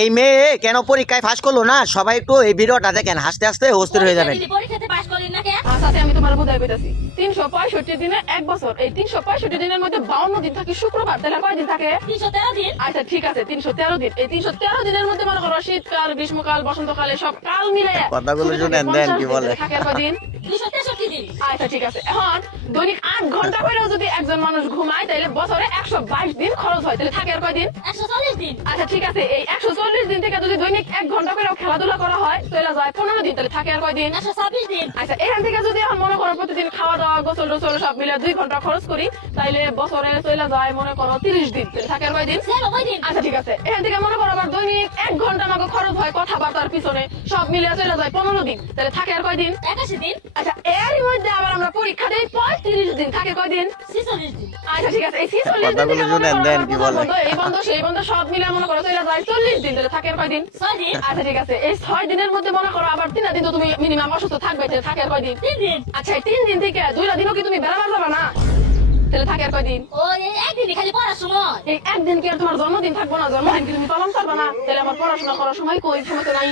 এই মেয়ে কেন পরীক্ষায় ফাঁস করলো না? সবাই একটু এই ভিডিওটা দেখেন, হাসতে হাসতে অস্থির হয়ে যাবেন। পরীক্ষাতে পাস করলি না কে? আচ্ছা আমি তোমার বুঝাই কইতাছি 365 দিনে এক বছর, এই 365 দিনের মধ্যে 52 দিন থাকে শুক্রবার, তাহলে কয় দিন থাকে? 313 দিন। আচ্ছা ঠিক আছে 313 দিন। এই 313 দিনের মধ্যে মনে করো শীতকাল, গ্রীষ্মকাল, বসন্তকাল সব কাল মিলে কথাগুলো শুনেন দেন কি বলে। থাকে আর কয়দিন? 363 দিন। আচ্ছা ঠিক আছে, এখন দৈনিক 8 ঘন্টা করেও যদি একজন মানুষ ঘুমায় তাহলে বছরে 122 দিন খরচ হয়, তাহলে থাকে আর কয়দিন? 140 দিন। আচ্ছা ঠিক আছে, এই 140 দিন থেকে যদি দৈনিক 1 ঘন্টা করেও খেলাধুলা করা হয় তাহলে যায় 15 দিন, তাহলে থাকে আর কয়দিন? 126 দিন। আচ্ছা এখান থেকে যদি এখন মনে করো প্রতিদিন খাওয়া দাওয়া গোসল টোসল সব মিলে 2 ঘন্টা খরচ করি তাইলে বছরে চলে যায় মনে করো 30 দিন, তাহলে থাকে আর কয়দিন? 90 দিন। আচ্ছা ঠিক আছে, এখান থেকে মনে করো আবার দৈনিক 1 ঘন্টা আমাকে খরচ হয় কথাবার্তার পিছনে, সব মিলে চলে যায় 15 দিন, তাহলে থাকে আর কয়দিন? 81 দিন। আচ্ছা এর মধ্যে আবার আমরা পরীক্ষা দেই 35 দিন, থাকে কয়দিন? 46 দিন। আচ্ছা ঠিক আছে, এই 46 দিন কথাগুলো থেকে মনে শুনেন করো দেন আবার কি পূজার বলে। বন্ধ, এই বন্ধ সেই বন্ধ সব মিলে মনে করো চলে যায় 40 দিন, তাহলে থাকে আর কয়দিন? 6 দিন। আচ্ছা ঠিক আছে, এই 6 দিনের মধ্যে মনে করো আবার 3 দিন তো তুমি মিনিমাম অসুস্থ থাকবে, তাহলে থাকে আর কয়দিন? 3 দিন। আচ্ছা এই 3 দিন থেকে 2টা দিনও কি তুমি বেড়াবার যাবে না, তাহলে থাকে আর কয়দিন? ও এই একদিনই খালি পড়ার সময়। এই একদিন কি আর তোমার জন্মদিন থাকবো না? জন্মদিন কি তুমি পালন করবে না? তাহলে আমার পড়াশোনা করার সময় কই, সময় তো নাই।